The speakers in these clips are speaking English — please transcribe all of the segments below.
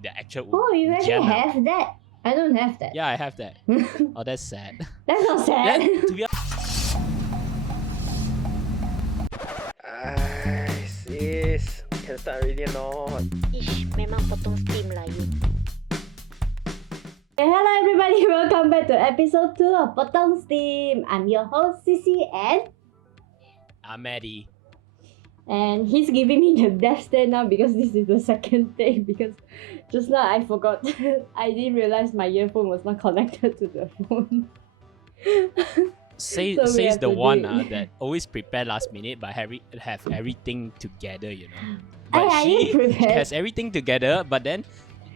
the actual Oh, you actually gem out. have that? I don't have that. Yeah, I have that. Oh, that's sad. That's not sad. Then, to be sis, can start already or not? Ish, memang potong steam lah you. Hey, hello everybody, welcome back to episode 2 of Potong Steam. I'm your host Sissy I'm Eddie. and he's giving me the death stare now because this is the second take because just now I forgot. I didn't realize my earphone was not connected to the phone. Says So we says have the to one do it. that always prepare last minute but have everything together, you know. I But didn't she prepare. has everything together, but then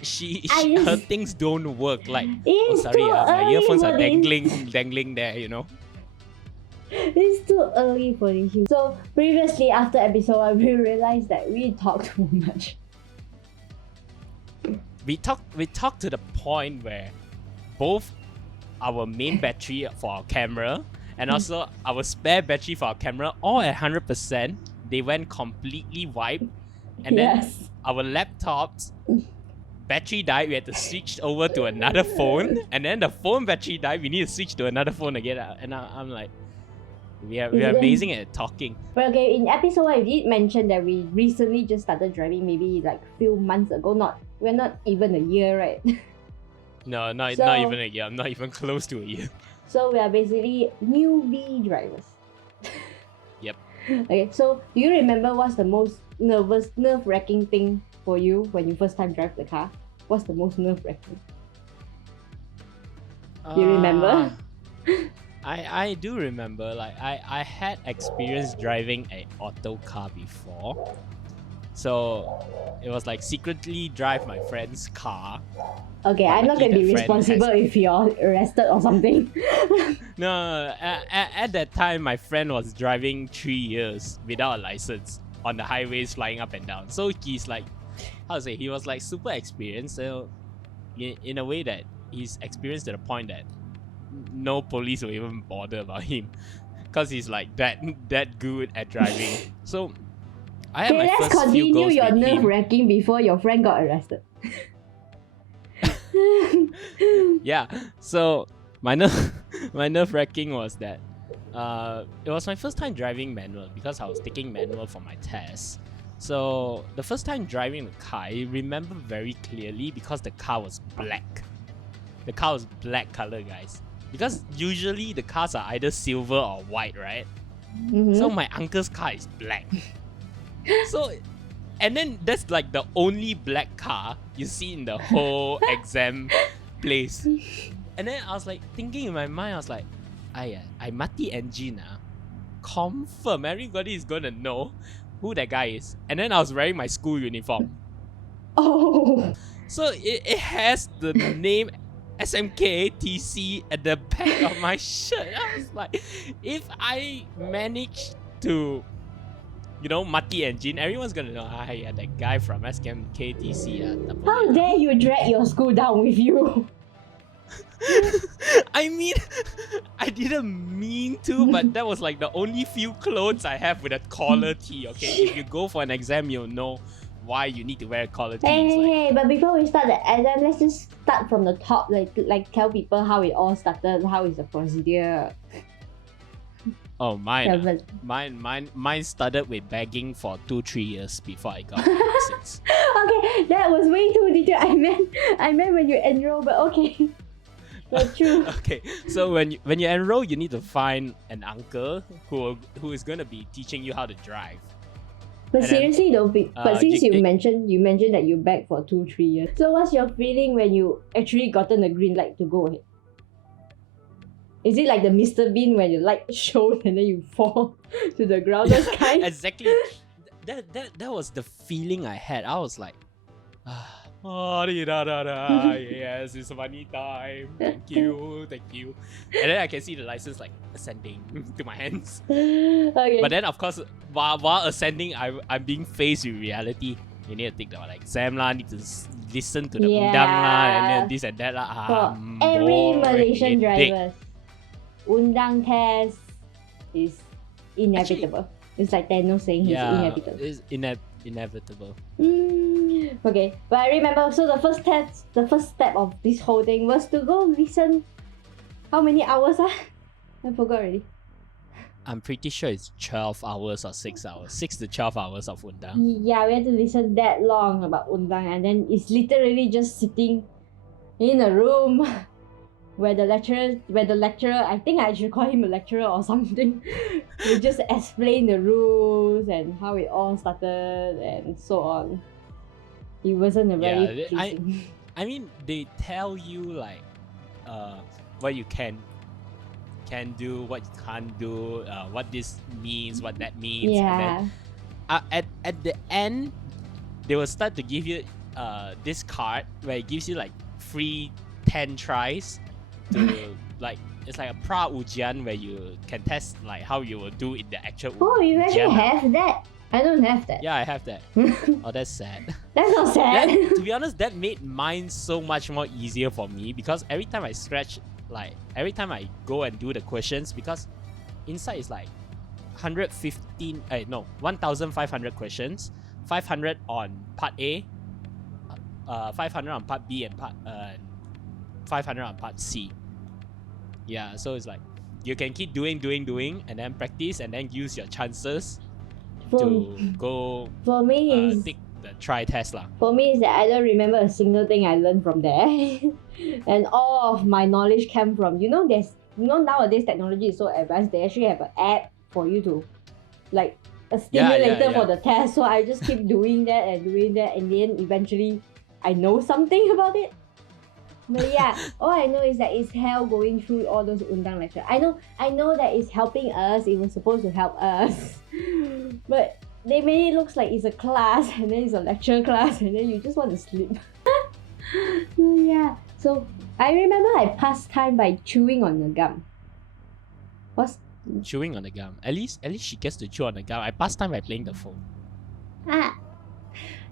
her things don't work. Like, oh, It's sorry, too my early earphones for are this. dangling there, you know. It's too early for this. So previously, after episode 1, we realized that we talked too much. We talked to the point where both our main battery for our camera and also our spare battery for our camera all at 100%. They went completely wiped, and then Yes. our laptops battery died. We had to switch over to another phone, and then the phone battery died. We need to switch to another phone again. And I'm like, we are amazing at talking. But okay, in episode 1, we did mention that we recently just started driving, maybe like few months ago. We're not even a year, right? No, not So- even a year. I'm not even close to a year. So we are basically newbie drivers. Yep. Okay, so do you remember what's the most nerve-wracking thing for you when you first time drive the car? What's the most nerve-wracking? You remember? I do remember. Like I had experience driving a auto car before, so it was like secretly drive my friend's car. Okay, But I'm not lucky going to be the friend responsible has- if you're arrested or something. No, at that time my friend was driving 3 years without a license on the highways, flying up and down. So he's like, how to say? He was like super experienced. So in a way that he's experienced to the point that no police will even bother about him, because he's like that good at driving. So I had Okay, my let's first few continue goes your with him. nerve-wracking before your friend got arrested. Yeah, so my nerve wracking was that it was my first time driving manual because I was taking manual for my test. So the first time driving the car, I remember very clearly because the car was black. The car was black color, guys. Because usually the cars are either silver or white, right? Mhm. So my uncle's car is black. So, and then that's like the only black car you see in the whole exam place. And then I was like thinking in my mind, I was like, I mati engine confirm everybody is gonna know who that guy is. And then I was wearing my school uniform. Oh, So it has the name SMKTC at the back of my shirt. I was like, if I manage to, you know, mati engine, everyone's gonna know, yeah, that guy from SMKTC. how dare you drag your school down with you? I mean, I didn't mean to, but that was like the only few clothes I have with a collar tee. Okay, if you go for an exam, you'll know why you need to wear a collar tee. Hey, It's hey, like, hey, but before we start the exam, let's just start from the top, like tell people how it all started, how is the procedure. oh, mine, Yeah, mine started with begging for 2-3 years before I got my license. Okay, that was way too detailed. I meant when you enroll, but okay. That's true. Okay, so when you enroll, you need to find an uncle who is gonna be teaching you how to drive. But And then, seriously though, but since you- you mentioned that you begged for 2-3 years. So what's your feeling when you actually gotten the green light to go ahead? Is it like the Mr. Bean when you light shows and then you fall to the ground? Those kind? Exactly. That was the feeling I had. I was like, yes, it's money time. Thank you. And then I can see the license like ascending to my hands. Okay. But then of course, while ascending, I'm being faced with reality. You need to take the exam lah, need to listen to the Yeah. undang lah, and then this and that lah. For every Malaysian headache. drivers, undang test is inevitable. It's like Thanos saying he's inevitable. It's inevitable. Okay, but I remember, so the first step of this whole thing was to go listen. How many hours? I forgot already. I'm pretty sure it's 12 hours or 6 hours. 6 to 12 hours of undang. Yeah, we had to listen that long about undang, and then it's literally just sitting in a room where the lecturer, I think I should call him a lecturer or something, will just explain the rules and how it all started and so on. It wasn't a very pleasing. I mean, they tell you like what you can do, what you can't do, what this means, what that means. Yeah. And then at the end, they will start to give you this card where it gives you like free 10 tries to like, it's like a pra ujian where you can test like how you will do in the actual Oh, you actually ujian. have that? I don't have that. Yeah, I have that. Oh, that's sad. That's not sad. To be honest, that made mine so much more easier for me because every time I go and do the questions, because inside is like 1,500 questions, 500 on part A, 500 on part B, and 500 on part C. Yeah, so it's like you can keep doing, and then practice, and then use your chances to go for me take the try test lah. For me is that I don't remember a single thing I learned from there. And all of my knowledge came from, nowadays technology is so advanced, they actually have an app for you to, like, a stimulator for the test. So I just keep doing that, and then eventually I know something about it. But yeah, all I know is that it's hell going through all those undang lecture. I know that it's helping us. It was supposed to help us. But they made it look like it's a class, and then it's a lecture class, and then you just want to sleep. Yeah. So I remember I passed time by chewing on the gum. What's Chewing on the gum. At least she gets to chew on the gum. I pass time by playing the phone.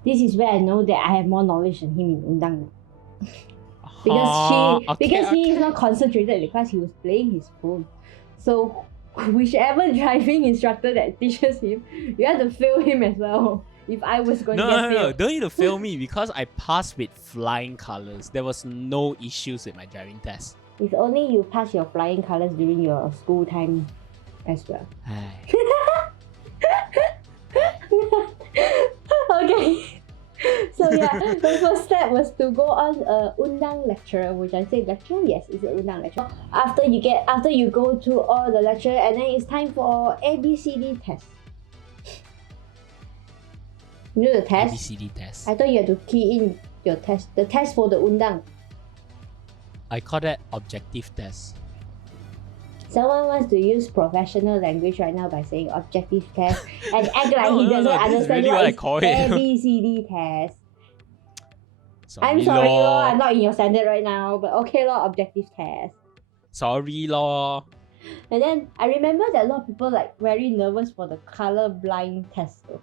This is where I know that I have more knowledge than him in undang. Because he is not concentrated in the class, he was playing his phone. So whichever driving instructor that teaches him, you have to fail him as well. If I was going to get failed. Don't need to fail me because I passed with flying colours. There was no issues with my driving test. If only you pass your flying colours during your school time as well. Okay. So yeah, the first step was to go on a undang lecture, which I say lecture, yes, it's an undang lecture. After you go through all the lecture, and then it's time for ABCD test. You know the test? ABCD test. I thought you had to key in your test, the test for the undang. I call that objective test. Someone wants to use professional language right now by saying objective test and act like he doesn't understand really what I is call it. ABCD test. Sorry, I'm sorry, lor. I'm not in your standard right now, but okay, lor, objective test. Sorry, lor. And then I remember that a lot of people like very nervous for the color blind test though.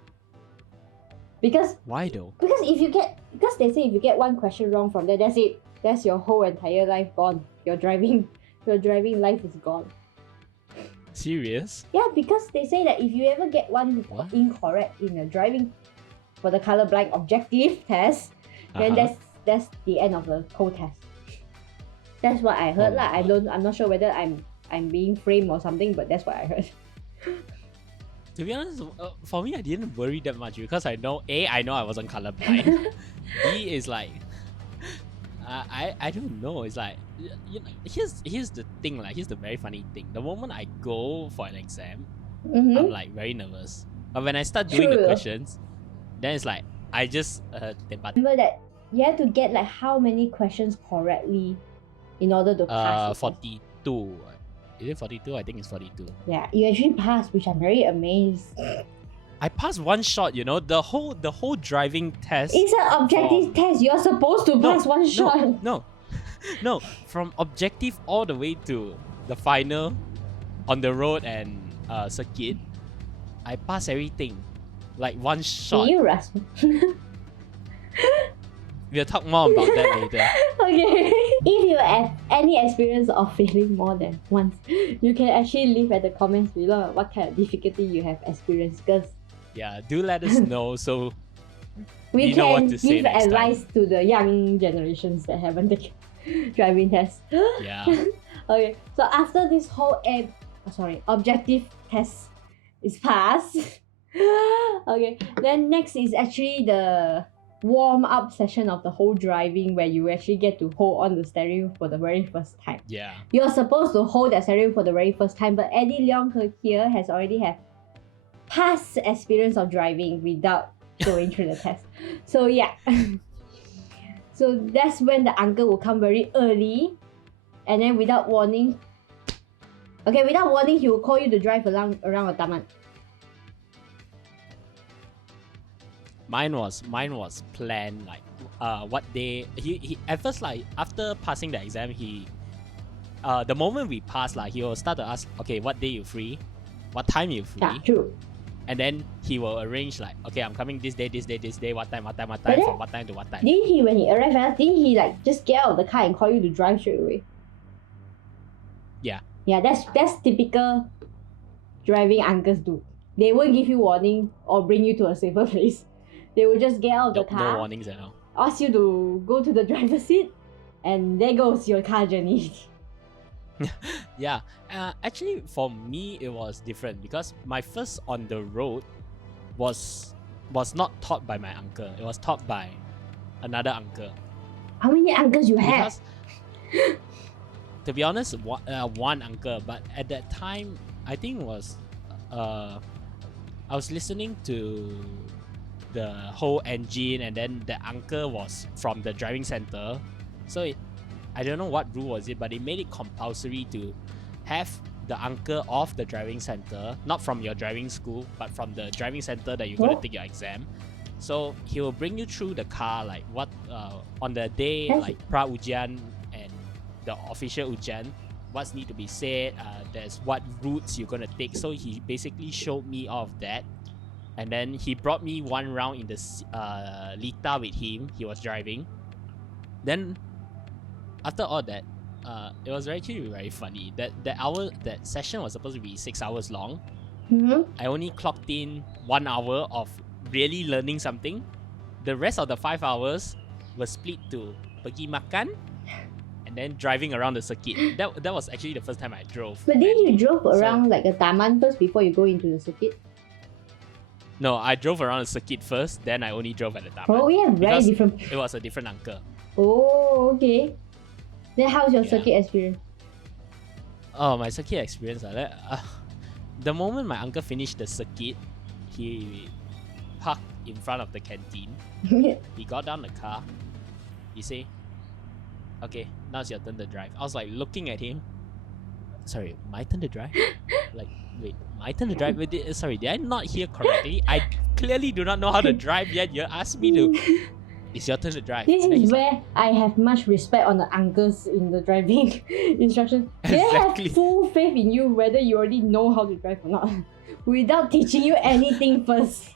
Because why though? Because they say if you get one question wrong from there, that's it. That's your whole entire life gone. Your driving life is gone. Serious? Yeah, because they say that if you ever get one incorrect in a driving for the colorblind objective test, then that's the end of the whole test. That's what I heard lah. I'm not sure whether I'm being framed or something, but that's what I heard. To be honest, for me, I didn't worry that much because I know I wasn't colorblind. B is like, I don't know. It's like, here's the thing, like here's the very funny thing. The moment I go for an exam, I'm like very nervous. But when I start doing the questions, then it's like I just remember that you have to get like how many questions correctly in order to pass. 42. Is it 42? I think it's 42. Yeah, you actually passed, which I'm very amazed. I passed one shot, the whole driving test. It's an objective test. You're supposed to pass one shot. No. From objective all the way to the final on the road and circuit, I passed everything. Like one shot. Can you rush me? We'll talk more about that later. Okay. If you have any experience of failing more than once, you can actually leave at the comments below what kind of difficulty you have experienced. Because yeah, do let us know so We You know what can to say give next time. advice to the young generations that haven't taken driving tests. Yeah. Okay, so after this whole objective test is passed. Okay, then next is actually the warm up session of the whole driving where you actually get to hold on the steering wheel for the very first time. Yeah. You're supposed to hold that steering wheel for the very first time, but Eddie Leong here has already had past experience of driving without going through the test. So yeah. So that's when the uncle will come very early, and then without warning, he will call you to drive around a taman. Mine was planned like what day he at first, like after passing the exam, he the moment we pass, like he will start to ask, okay, what day you free, what time you free. Yeah, true. And then he will arrange like, okay, I'm coming this day, what time, then, from what time to what time. Didn't he, when he arrived, didn't he like just get out of the car and call you to drive straight away? Yeah. Yeah, that's typical driving uncles do. They won't give you warning or bring you to a safer place. They will just get out of the car, No warnings at all. ask you to go to the driver's seat, and there goes your car journey. Yeah, actually for me it was different because my first on the road was not taught by my uncle. It was taught by another uncle. How many uncles you have? Because, to be honest, one uncle, but at that time I think it was I was listening to the whole engine, and then the uncle was from the driving center, so I don't know what rule was it, but it made it compulsory to have the uncle of the driving center, not from your driving school, but from the driving center that you're going to take your exam. So he will bring you through the car, like what on the day, like pra ujian and the official ujian, what's need to be said. There's what routes you're gonna take. So he basically showed me all of that, and then he brought me one round in the Lita with him. He was driving. Then after all that, it was actually very funny. That session was supposed to be 6 hours long. Mm-hmm. I only clocked in 1 hour of really learning something. The rest of the 5 hours was split to pergi makan and then driving around the circuit. That was actually the first time I drove. But then you drove around like a taman first before you go into the circuit? No, I drove around the circuit first, then I only drove at the taman. Oh, we have very Because different. It was a different uncle. Oh, okay. Then how's your circuit experience? Oh, my circuit experience. The moment my uncle finished the circuit, he parked in front of the canteen. He got down the car. He said, okay, now it's your turn to drive. I was like looking at him. Sorry, my turn to drive? Like, wait, my turn to drive? Sorry, did I not hear correctly? I clearly do not know how to drive yet. You asked me to. It's your turn to drive. This And is he's like, where I have much respect on the uncles in the driving instruction. They Exactly. have full faith in you whether you already know how to drive or not, without teaching you anything first.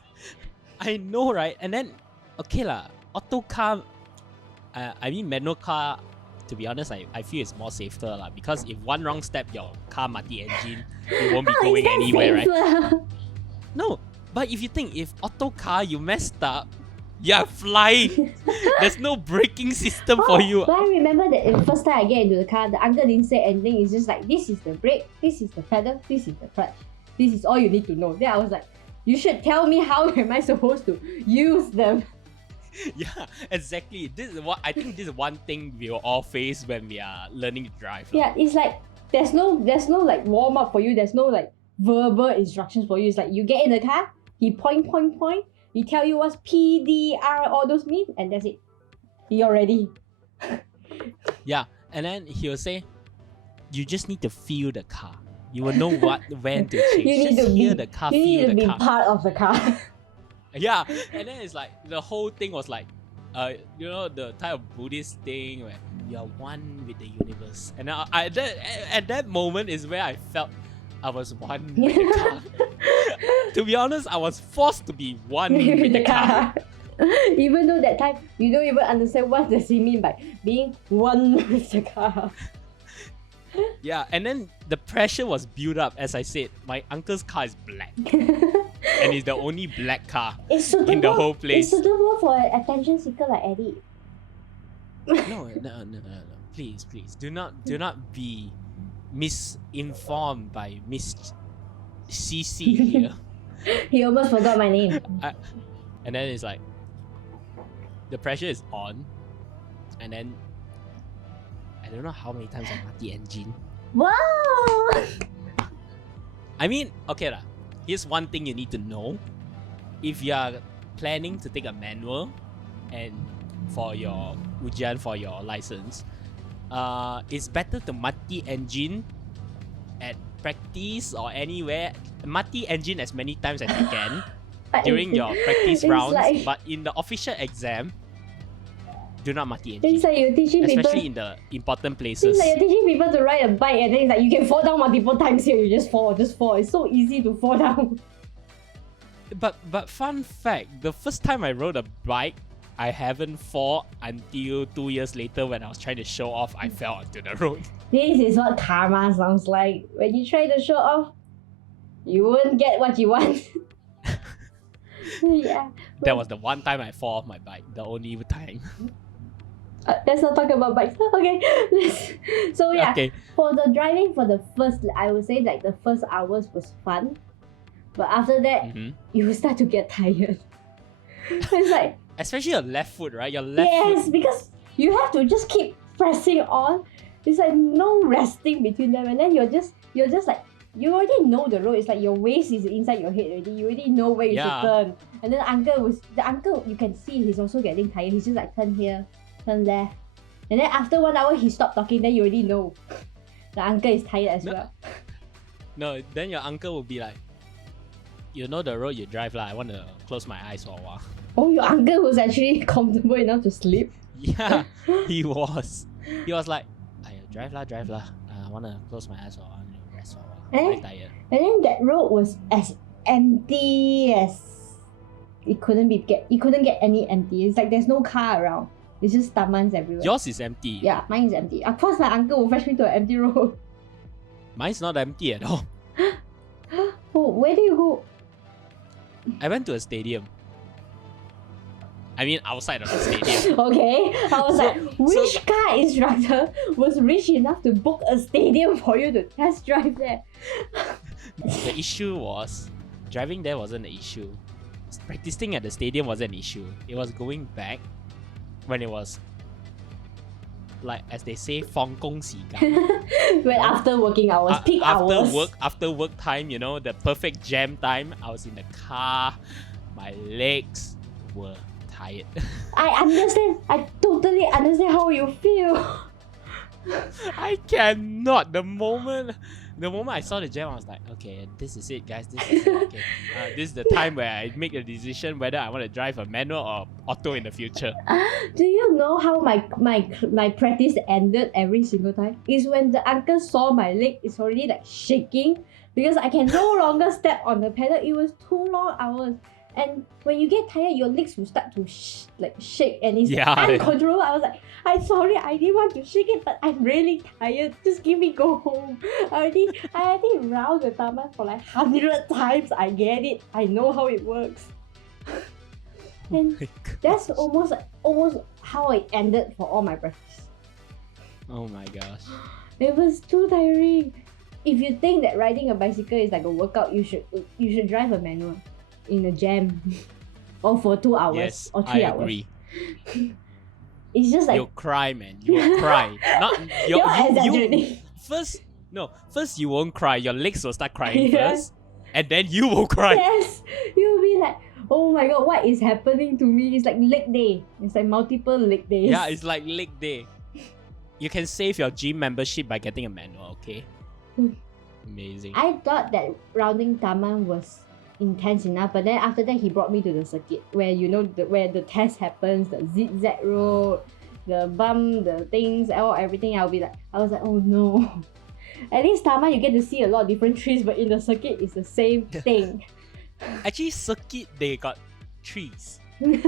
I know, right? And then, okay lah, auto car, I mean manual car, to be honest, I feel it's more safer lah, because if one wrong step, your car mati engine, you won't be How going is that anywhere, right? safer? No, but if you think, if auto car, you messed up, you're flying. There's no braking system for you. But I remember that the first time I get into the car, the uncle didn't say anything. It's just like, this is the brake, this is the pedal, this is the clutch. This is all you need to know. Then I was like, you should tell me how am I supposed to use them. Yeah, exactly. This is what I think. This is one thing we will all face when we are learning to drive. Yeah, it's like there's no like warm up for you. There's no like verbal instructions for you. It's like you get in the car, he point. He tell you what's P, D, R, all those mean, and that's it. You're ready. Yeah, and then he will say, you just need to feel the car. You will know when to change. You need Just to hear be, the car, you need feel to the be car. part of the car. Yeah, and then it's like the whole thing was like, you know, the type of Buddhist thing where you are one with the universe. And at that moment is where I felt I was one with the car. To be honest, I was forced to be one with the car. Even though that time you don't even understand what does he mean by being one with the car. Yeah, and then the pressure was built up. As I said, my uncle's car is black. and it's the only black car It's suitable, in the whole place. It's suitable for an attention seeker like Eddie. No. Please, do not be misinformed by Miss CC here. He almost forgot my name. And then it's like the pressure is on, and then I don't know how many times I mati engine. Wow! I mean, okay lah. Here's one thing you need to know: if you are planning to take a manual, and for your ujian for your license, it's better to mati engine at practice or anywhere. Mati engine as many times as you can during your practice rounds. Like, but in the official exam, do not mati engine. it's like you're teaching Especially people. in the important places. It's like you're teaching people to ride a bike, and then it's like you can fall down multiple times here. You just fall. It's so easy to fall down. But fun fact, the first time I rode a bike, I haven't fall until 2 years later when I was trying to show off. I fell onto the road. This is what karma sounds like. When you try to show off, you won't get what you want. Yeah. That was the one time I fall off my bike. The only time. Let's not talk about bikes. Okay. So yeah, Okay. for the driving for the first, I would say like the first hours was fun, but after that, Mhm. you will start to get tired. It's like Especially your left foot, right? Your left yes, foot. because you have to just keep pressing on. It's like no resting between them, and then you're just like you already know the road. It's like your waist is inside your head already. You already know where you should turn. And then the uncle you can see he's also getting tired. He's just like turn here, turn left, and then after 1 hour he stopped talking. Then you already know the uncle is tired as No. well. No, then your uncle will be like, you know the road you drive lah. I want to close my eyes for a while. Oh, your uncle was actually comfortable enough to sleep. Yeah, he was. He was like, drive lah. I want to close my eyes for a while. Rest for a while. Very tired. And then that road was as empty as it couldn't get any empty. It's like there's no car around. It's just tamans everywhere. Yours is empty. Yeah, mine is empty. Of course, my uncle will fetch me to an empty road. Mine's not empty at all. Oh, where do you go? I went to a stadium. I mean, outside of the stadium. Okay, I was So- like, which car instructor was rich enough to book a stadium for you to test drive there? The issue was, driving there wasn't an issue. Practicing at the stadium wasn't an issue. It was going back when it was, like, as they say, 放工時間. When after working hours, peak hours. After work time, you know, the perfect jam time, I was in the car, my legs were tired. I understand. I totally understand how you feel. I cannot. The moment I saw the jam, I was like, okay, this is it, guys. This is it. Okay. This is the time where I make a decision whether I want to drive a manual or auto in the future. Do you know how my practice ended every single time? Is when the uncle saw my leg is already like shaking because I can no longer step on the pedal. It was 2 long hours. And when you get tired, your legs will start to shake and it's uncontrollable. I was like, I'm sorry, I didn't want to shake it, but I'm really tired. Just give me go home. I already round the taman for like 100 times. I get it. I know how it works. And that's almost how it ended for all my practice. Oh my gosh. It was too tiring. If you think that riding a bicycle is like a workout, you should drive a manual in a jam or for 2 hours Yes, or 3 I hours. agree. It's just like You'll cry, man. You will cry. Not you're you exaggerating. First you won't cry. Your legs will start crying Yeah. first, and then you will cry. Yes, you'll be like, oh my god, what is happening to me? It's like leg day. It's like multiple leg days. Yeah, it's like leg day. You can save your gym membership by getting a manual, okay? Amazing. I thought that rounding taman was intense enough, but then after that he brought me to the circuit where where the test happens, the zigzag road, the bump, the things, everything. I was like, oh no. At least taman you get to see a lot of different trees, but in the circuit it's the same thing. Actually, circuit they got trees.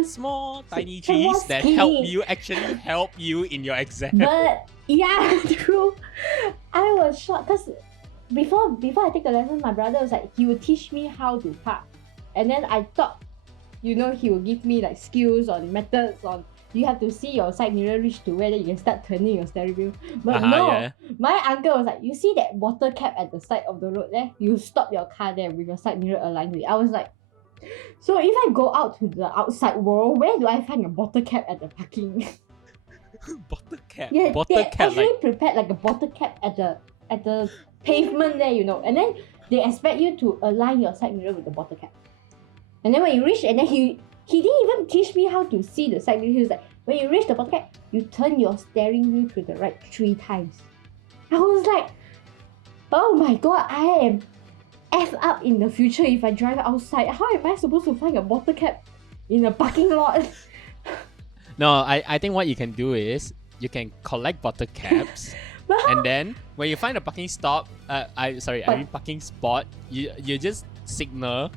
Small tiny It was trees that skinny. help you in your exam. But yeah, true. I was shocked because before I take the lesson, my brother was like, he would teach me how to park. And then I thought, he will give me like skills on methods on you have to see your side mirror reach to where then you can start turning your steering wheel. But no, yeah. my uncle was like, you see that water cap at the side of the road there? You stop your car there with your side mirror aligned with it. I was like, so if I go out to the outside world, where do I find a bottle cap at the parking? Bottle cap. Yeah, Bottle they cap. actually Like, prepared like a bottle cap at the pavement there, and then they expect you to align your side mirror with the bottle cap. And then when you reach, and then he didn't even teach me how to see the side mirror. He was like, when you reach the bottle cap, you turn your steering wheel to the right 3 times. I was like, oh my god, I am F up in the future if I drive outside. How am I supposed to find a bottle cap in a parking lot? no, I think what you can do is you can collect bottle caps. And then when you find a parking parking spot, you just signal,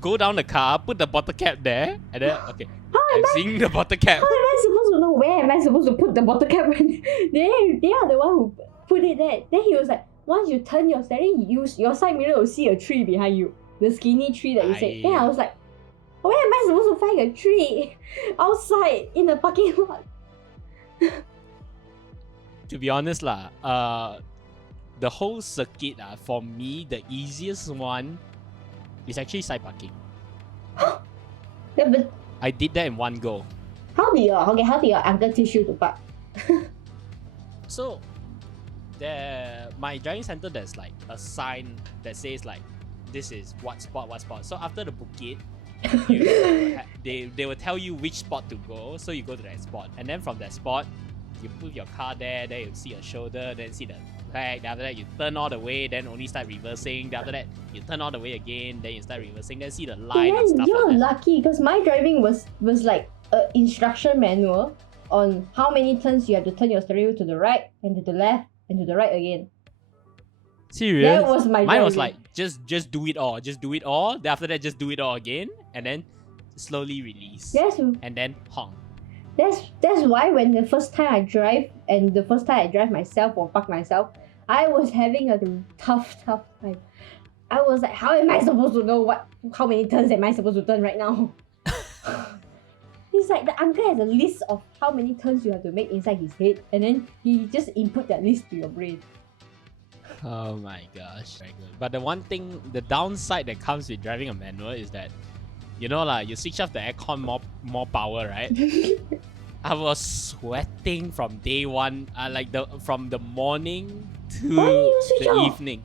go down the car, put the bottle cap there, and then I'm seeing the bottle cap. How am I supposed to know where am I supposed to put the bottle cap when they are the one who put it there? Then he was like, once you turn your steering, your side mirror will see a tree behind you. The skinny tree that you said. Then I was like, where am I supposed to find a tree outside in the parking lot? To be honest the whole circuit for me, the easiest one is actually side parking. Yeah, but I did that in one go. how did your uncle teach you to park? So my driving center, there's like a sign that says like this is what spot. So after the Bukit, they will tell you which spot to go. So you go to that spot, and then from that spot, you put your car there. Then you see your shoulder, then see the flag. Then after that, you turn all the way. Then only start reversing. Then after that, you turn all the way again. Then you start reversing. Then see the line and stuff You're like that. lucky because my driving was like an instruction manual on how many turns you have to turn your steering wheel to the right and to the left and to the right again. Serious? That was my Mine was driving. like just do it all. Just do it all. Then after that, just do it all again, and then slowly release. Yes, And then honk. that's why when the first time I drive and the first time I drive myself or park myself, I was having a tough time. I was like, how am I supposed to know how many turns am I supposed to turn right now? It's like the uncle has a list of how many turns you have to make inside his head, and then he just input that list to your brain. Oh my gosh, very good. But the one thing, the downside that comes with driving a manual is that, you switch off the aircon more power, right? I was sweating from day one, from the morning to Why did you switch the off? evening.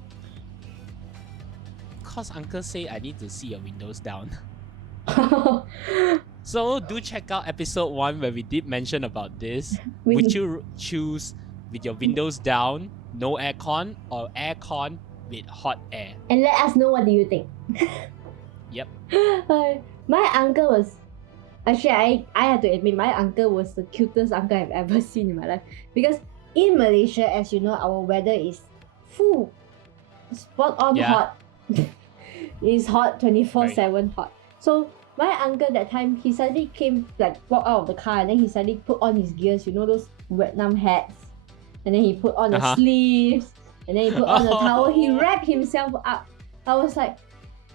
Cause uncle say I need to see your windows down. So do check out episode 1 where we did mention about this. Would you choose with your windows down, no aircon, or aircon with hot air? And let us know what do you think. Yep. My uncle was actually I have to admit my uncle was the cutest uncle I've ever seen in my life, because in Malaysia, as you know, our weather is full spot on Yeah. hot. It's hot 24/7 hot. So my uncle that time he suddenly walk out of the car, and then he suddenly put on his gears, those Vietnam hats, and then he put on the sleeves, and then he put on the towel. He wrapped himself up. I was like,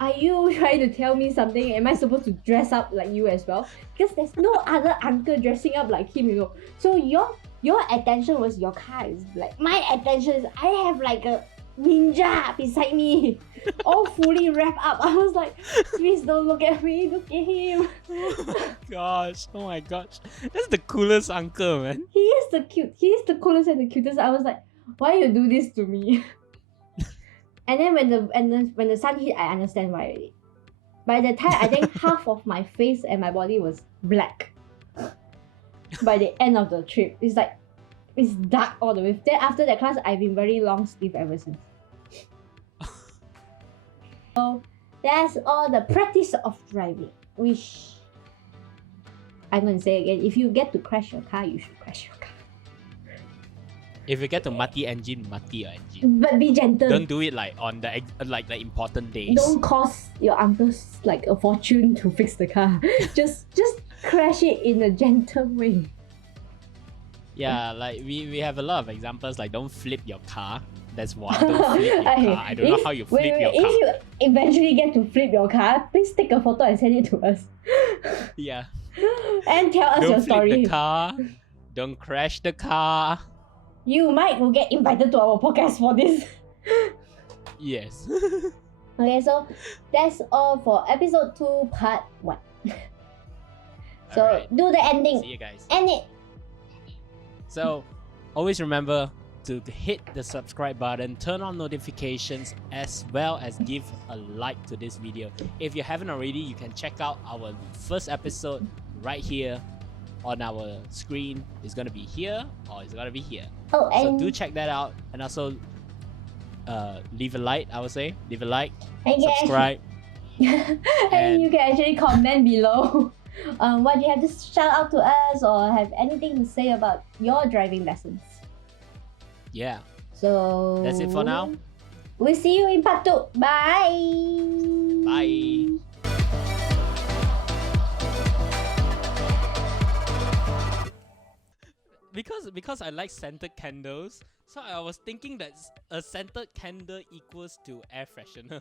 are you trying to tell me something? Am I supposed to dress up like you as well? Because there's no other uncle dressing up like him, So your attention was your car is black. My attention is I have like a ninja beside me, all fully wrapped up. I was like, please don't look at me, look at him. Oh my gosh. That's the coolest uncle, man. He is the coolest and the cutest. I was like, why you do this to me? And then when the sun hit, I understand why already. By the time I think half of my face and my body was black. By the end of the trip, it's dark all the way. Then after that class, I've been wearing long sleeve ever since. So that's all the practice of driving. Which I'm gonna say again: if you get to crash your car, you should crash your car. If you get to mati engine, mati your engine. But be gentle. Don't do it like on the important days. Don't cost your uncles like a fortune to fix the car. just crash it in a gentle way. Yeah, like we have a lot of examples like don't flip your car. That's one. Don't flip your car. I don't know how you flip your car. If you eventually get to flip your car, please take a photo and send it to us. Yeah. And tell us Don't your flip story. the car. Don't crash the car. You will get invited to our podcast for this. Yes. Okay, so that's all for episode 2, part 1. So Alright. do the ending. See you guys. End it. So, always remember to hit the subscribe button, turn on notifications, as well as give a like to this video. If you haven't already, you can check out our first episode right here on our screen. It's gonna be here or it's gonna be here. Oh, So and do check that out, and also leave a like. I would say leave a like, and you can subscribe. and you can actually comment below what you have to shout out to us or have anything to say about your driving lessons. Yeah, So that's it for now. We'll see you in part 2. Bye. Bye. Because I like scented candles, so I was thinking that a scented candle equals to air freshener.